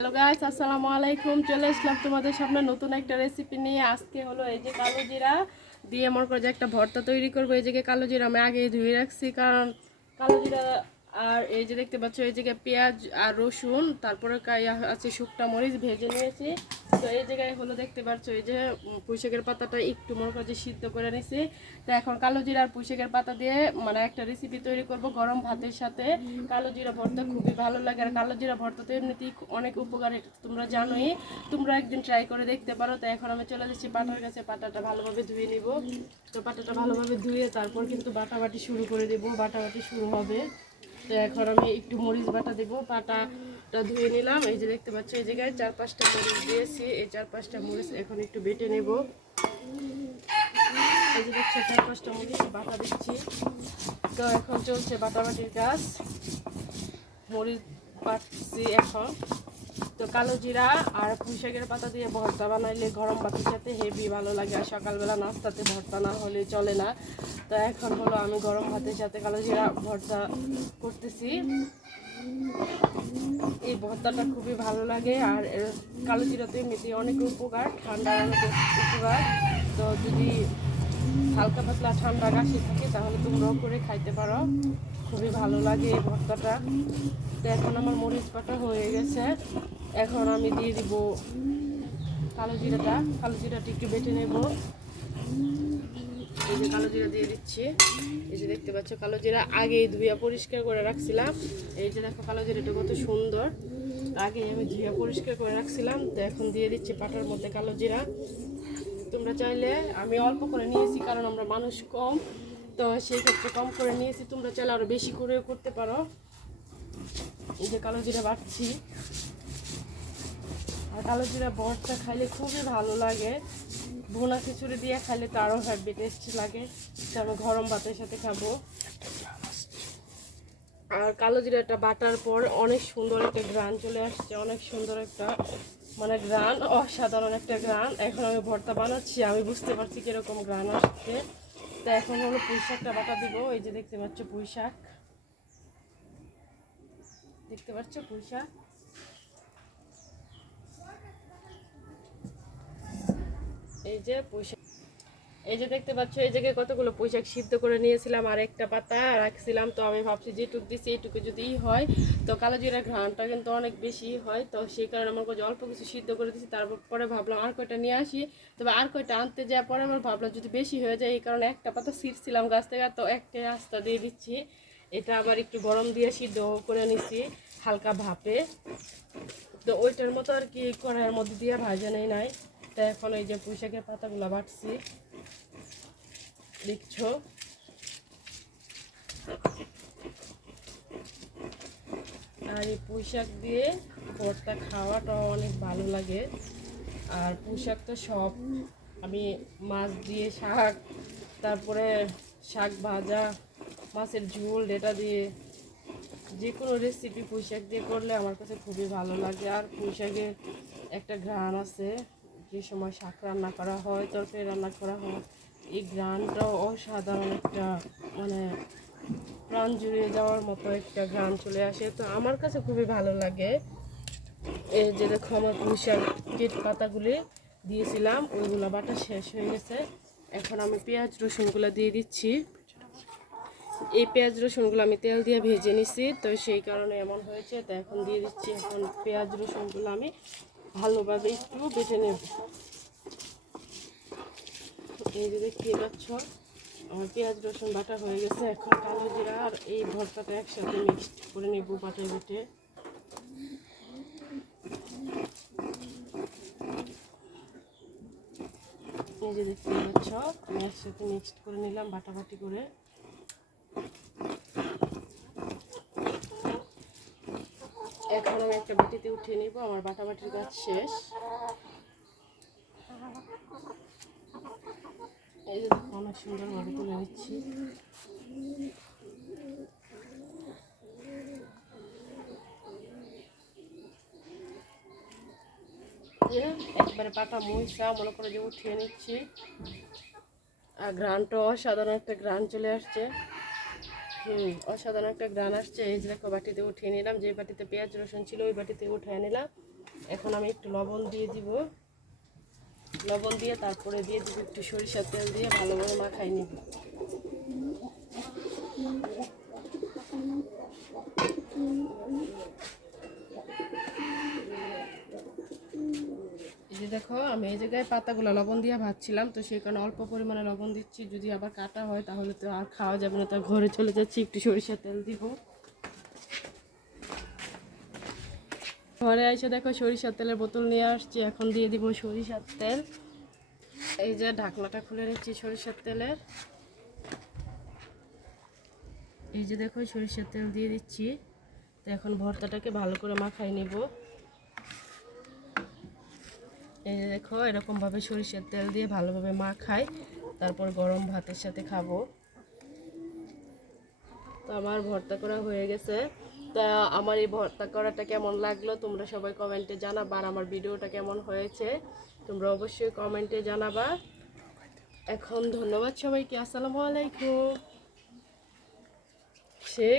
Hello guys, আসসালামু আলাইকুম। চলে আসলাম তোমাদের সামনে নতুন একটা রেসিপি নিয়ে। আজকে হলো এই যে কালো জিরা দিয়ে মনে করে যে একটা ভর্তা তৈরি করবো। এই যে কালো জিরা আমি আগে ধুয়ে রাখছি, কারণ কালো জিরা আর এই যে দেখতে পাচ্ছ এই জায়গায় পেঁয়াজ আর রসুন, তারপরে আছে শুকনা মরিচ ভেজে নিয়েছি। তো এই জায়গায় হলো দেখতে পাচ্ছ এই যে পুঁইশাকের পাতাটা একটু মনে করে যে সিদ্ধ করে নিছি। তো এখন কালো জিরা আর পুঁইশাকের পাতা দিয়ে মানে একটা রেসিপি তৈরি করব গরম ভাতের সাথে। কালো জিরা ভর্তা খুবই ভালো লাগে, আর কালো জিরা ভর্তা তো এমনিতেই অনেক উপকারী, তোমরা জানোই। তোমরা একদিন ট্রাই করে দেখতে পারো। তো এখন আমি চলে যাচ্ছি পাটার কাছে, পাটাটা ভালোভাবে ধুয়ে নিব। তো পাটাটা ভালোভাবে ধুয়ে তারপর কিন্তু বাটাবাটি শুরু করে দেবো, বাটাবাটি শুরু হবে। তো এখন আমি একটু মরিচ বাটা দেবো। পাটাটা ধুয়ে নিলাম, এই যে দেখতে পাচ্ছ এই জায়গায় 4-5টা মরিচ দিয়েছি। এই 4-5টা মরিচ এখন একটু বেটে নেব। এই যে দেখছো 4-5টা মরিচ বাটা দিচ্ছি। তো এখন চলছে বাটাবাটির কাজ, মরিচ বাটছি এখন। তো কালো জিরা আর পুঁইশাকের পাতা দিয়ে ভর্তা বানাইলে গরম ভাতের সাথে হেভি ভালো লাগে, আর সকালবেলা নাস্তাতে ভর্তা না হলে চলে না। তো এখন হলো আমি গরম ভাতের সাথে কালো জিরা ভর্তা করতেছি। এই ভর্তাটা খুবই ভালো লাগে, আর কালো জিরাতে এমনিতে অনেক উপকার, ঠান্ডার অনেক উপকার। তো যদি হালকা পাতলা ঠান্ডা কাশি থাকে তাহলে তোমরাও করে খাইতে পারো, খুবই ভালো লাগে এই ভর্তাটা। তো এখন আমার মরিচ বাটা হয়ে গেছে, এখন আমি দিয়ে দিব কালো জিরাটা। কালো জিরাটা একটু বেটে নেব। এই যে কালো জিরা দিয়ে দিচ্ছি। এই যে দেখতে পাচ্ছ কালো জিরা আগেই ধুয়ে পরিষ্কার করে রাখছিলাম। এই যে দেখো কালো জিরাটা কত সুন্দর, আগে আমি ধুয়ে পরিষ্কার করে রাখছিলাম। তো এখন দিয়ে দিচ্ছি পাটার মধ্যে কালো জিরা। তোমরা চাইলে, আমি অল্প করে নিয়েছি কারণ আমরা মানুষ কম, তো সেই ক্ষেত্রে কম করে নিয়েছি। তোমরা চাইলে আরও বেশি করেও করতে পারো। এই যে কালো জিরা বাটছি, আর কালো জিরা ভর্তা খাইলে খুবই ভালো লাগে। ভুনা খিচুড়ি দিয়ে খাইলে তো আরও হেভি টেস্ট লাগে। তো আমি গরম ভাতের সাথে খাবো। আর কালো জিরাটা বাটার পর অনেক সুন্দর একটা ঘ্রাণ চলে আসছে, অনেক সুন্দর একটা মানে ঘ্রাণ, অসাধারণ একটা ঘ্রাণ। এখন আমি ভর্তা বানাচ্ছি, আমি বুঝতে পারছি কীরকম ঘ্রাণ আসছে। তো এখন হলো পুঁই শাকটা বাটা দিব। এই যে দেখতে পাচ্ছ পুঁই শাক, দেখতে পাচ্ছ পুঁই শাক। এই যে পুঁই শাক, এই যে দেখতে পাচ্ছ এই জায়গায় কতগুলো পুঁই শাক সিদ্ধ করে নিয়েছিলাম, আর একটা পাতা রাখছিলাম। তো আমি ভাবছি যেটুকু দিচ্ছি এইটুকু যদি হয় তো কালো জিরার ঘ্রাণটা কিন্তু অনেক বেশি হয়। তো সেই কারণে আমার কাছে অল্প কিছু সিদ্ধ করে দিচ্ছি। তারপরে ভাবলাম আর কয়টা নিয়ে আসি, তবে আর কয়টা আনতে যাওয়ার পরে আমার ভাবলাম যদি বেশি হয়ে যায়, এই কারণে একটা পাতা ছিঁড়ছিলাম গাছ থেকে, তো একটা আস্তা দিয়ে দিচ্ছি। এটা আবার একটু গরম দিয়ে সিদ্ধ করে নিচ্ছি হালকা ভাপে। তো ওইটার মতো আর কি কড়াইয়ের মধ্যে দিয়ে ভাজা নেই নাই। তো এখন এই যে পুঁই শাকের পাতাগুলো বাটছি, দেখছো। আর এই পুঁই শাক দিয়ে ভর্তা খাওয়াটাও অনেক ভালো লাগে। আর পুঁই শাক তো সব, আমি মাছ দিয়ে শাক, তারপরে শাক ভাজা, মাছের ঝোল, এটা দিয়ে যে কোনো রেসিপি পুঁই শাক দিয়ে করলে আমার কাছে খুবই ভালো লাগে। আর পুঁই শাকের একটা ঘ্রাণ আছে, যে সময় শাক রান্না করা হয়, তরকারি রান্না করা হয়, এই ঘ্রাণটাও অসাধারণ একটা মানে প্রাণ জুড়িয়ে যাওয়ার মতো একটা ঘ্রাণ চলে আসে। তো আমার কাছে খুবই ভালো লাগে। এই যে দেখো আমার পুঁই শাকের পাতাগুলি দিয়েছিলাম, ওইগুলো বাটা শেষ হয়ে গেছে। এখন আমি পেঁয়াজ রসুনগুলো দিয়ে দিচ্ছি। এই পেঁয়াজ রসুনগুলো আমি তেল দিয়ে ভেজে নিছি, তো সেই কারণে এমন হয়েছে। তো এখন দিয়ে দিচ্ছি, এখন পেঁয়াজ রসুনগুলো আমি ভালোভাবে একটু বেটে নেব। এই যে দেখতে পাচ্ছ আমার পেঁয়াজ রসুন বাটা হয়ে গেছে। এখন কালো জিরা আর এই ভর্তাটা একসাথে মিক্সড করে নেব বাটা বেটে। এই যে দেখতে পাচ্ছ আমি একসাথে মিক্সড করে নিলাম বাটাবাটি করে। এখন আমি একটা বাটিতে উঠিয়ে নিব, আমার বাটাবাটির কাজ শেষ। এই যে দেখো অনেক সুন্দরভাবে তুলে নিচ্ছি। একবারে পাটা মরিচা মনে করে যে উঠিয়ে নিচ্ছি, আর ঘ্রাণটা অসাধারণ একটা ঘ্রাণ চলে আসছে। অসাধারণ একটা ঘ্রাণ আসছে। এই যে দেখো বাটিতে উঠিয়ে নিলাম, যে বাটিতে পেঁয়াজ রসুন ছিল ওই বাটিতে উঠিয়ে নিলাম। এখন আমি একটু লবণ দিয়ে দিব, লবণ দিয়ে তারপরে দিয়ে দিব একটু সরিষার তেল দিয়ে ভালোভাবে মাখাই নিব। এই যে দেখো আমি এই জায়গায় পাতাগুলো লবণ দিয়ে ভাজছিলাম, তো সেই কারণে অল্প পরিমাণে লবণ দিচ্ছি। যদি আবার কাটা হয় তাহলে তো আর খাওয়া যাবে না, তার ঘরে চলে যাচ্ছি, একটু সরিষার তেল দিব। ঘরে এসে দেখো সরিষার তেলের বোতল নিয়ে আসছি, এখন দিয়ে দিব সরিষার তেল। এই যে ঢাকনাটা খুলে নিচ্ছি সরিষার তেলের। এই যে দেখো সরিষার তেল দিয়ে দিচ্ছি। তো এখন ভর্তাটাকে ভালো করে মাখাই নিব। এই যে দেখো এরকমভাবে সরিষার তেল দিয়ে ভালোভাবে মাখাই, তারপর গরম ভাতের সাথে খাবো। তো আমার ভর্তা করা হয়ে গেছে। তা আমার এই ভর্তা করাটা কেমন লাগলো তোমরা সবাই কমেন্টে জানাবা, আর আমার ভিডিওটা কেমন হয়েছে তোমরা অবশ্যই কমেন্টে জানাবা। এখন ধন্যবাদ সবাইকে, আসসালামু আলাইকুম।